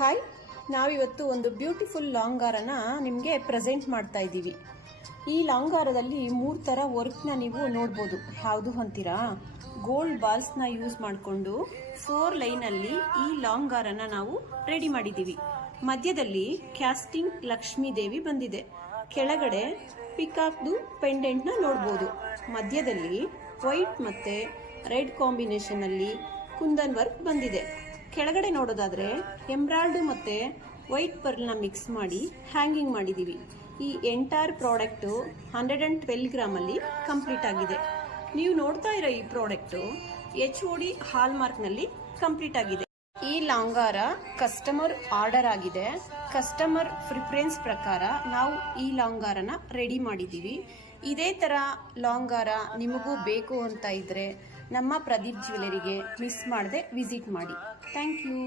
Hi, ನಾವಿವತ್ತು ಒಂದು beautiful long ಹಾರನ ನಿಮಗೆ ಪ್ರೆಸೆಂಟ್ ಮಾಡ್ತಾ ಇದ್ದೀವಿ. ಈ ಲಾಂಗ್ ಹಾರದಲ್ಲಿ 3 ಥರ ವರ್ಕ್ನ ನೀವು ನೋಡ್ಬೋದು. ಯಾವುದು ಅಂತೀರಾ? ಗೋಲ್ಡ್ ಬಾಲ್ಸ್ನ ಯೂಸ್ ಮಾಡಿಕೊಂಡು 4 ಲೈನಲ್ಲಿ ಈ ಲಾಂಗ್ ಹಾರನ ನಾವು ರೆಡಿ ಮಾಡಿದ್ದೀವಿ. ಮಧ್ಯದಲ್ಲಿ ಕ್ಯಾಸ್ಟಿಂಗ್ ಲಕ್ಷ್ಮೀ ದೇವಿ ಬಂದಿದೆ. ಕೆಳಗಡೆ ಪಿಕಾಕ್ದು ಪೆಂಡೆಂಟ್ನ ನೋಡ್ಬೋದು. ಮಧ್ಯದಲ್ಲಿ ವೈಟ್ ಮತ್ತು ರೆಡ್ ಕಾಂಬಿನೇಷನಲ್ಲಿ ಕುಂದನ್ ವರ್ಕ್ ಬಂದಿದೆ. ಕೆಳಗಡೆ ನೋಡೋದಾದರೆ ಎಮ್ರಾಲ್ಡ್ ಮತ್ತು ವೈಟ್ ಪರ್ಲ್ನ ಮಿಕ್ಸ್ ಮಾಡಿ ಹ್ಯಾಂಗಿಂಗ್ ಮಾಡಿದ್ದೀವಿ. ಈ ಎಂಟೈರ್ ಪ್ರಾಡಕ್ಟು 112 ಗ್ರಾಮಲ್ಲಿ ಕಂಪ್ಲೀಟ್ ಆಗಿದೆ. ನೀವು ನೋಡ್ತಾ ಇರೋ ಈ ಪ್ರಾಡಕ್ಟು HOD ಹಾಲ್ಮಾರ್ಕ್ನಲ್ಲಿ ಕಂಪ್ಲೀಟ್ ಆಗಿದೆ. ಈ ಲಾಂಗ್ ಹಾರ ಕಸ್ಟಮರ್ ಆರ್ಡರ್ ಆಗಿದೆ. ಕಸ್ಟಮರ್ ಪ್ರಿಫರೆನ್ಸ್ ಪ್ರಕಾರ ನಾವು ಈ ಲಾಂಗ್ ಹಾರನ ರೆಡಿ ಮಾಡಿದ್ದೀವಿ. ಇದೇ ಥರ ಲಾಂಗ್ ಹಾರ ನಿಮಗೂ ಬೇಕು ಅಂತ ಇದ್ದರೆ ನಮ್ಮ ಪ್ರದೀಪ್ ಜ್ಯುವೆಲರಿಗೆ ಮಿಸ್ ಮಾಡದೆ ವಿಸಿಟ್ ಮಾಡಿ. Thank you.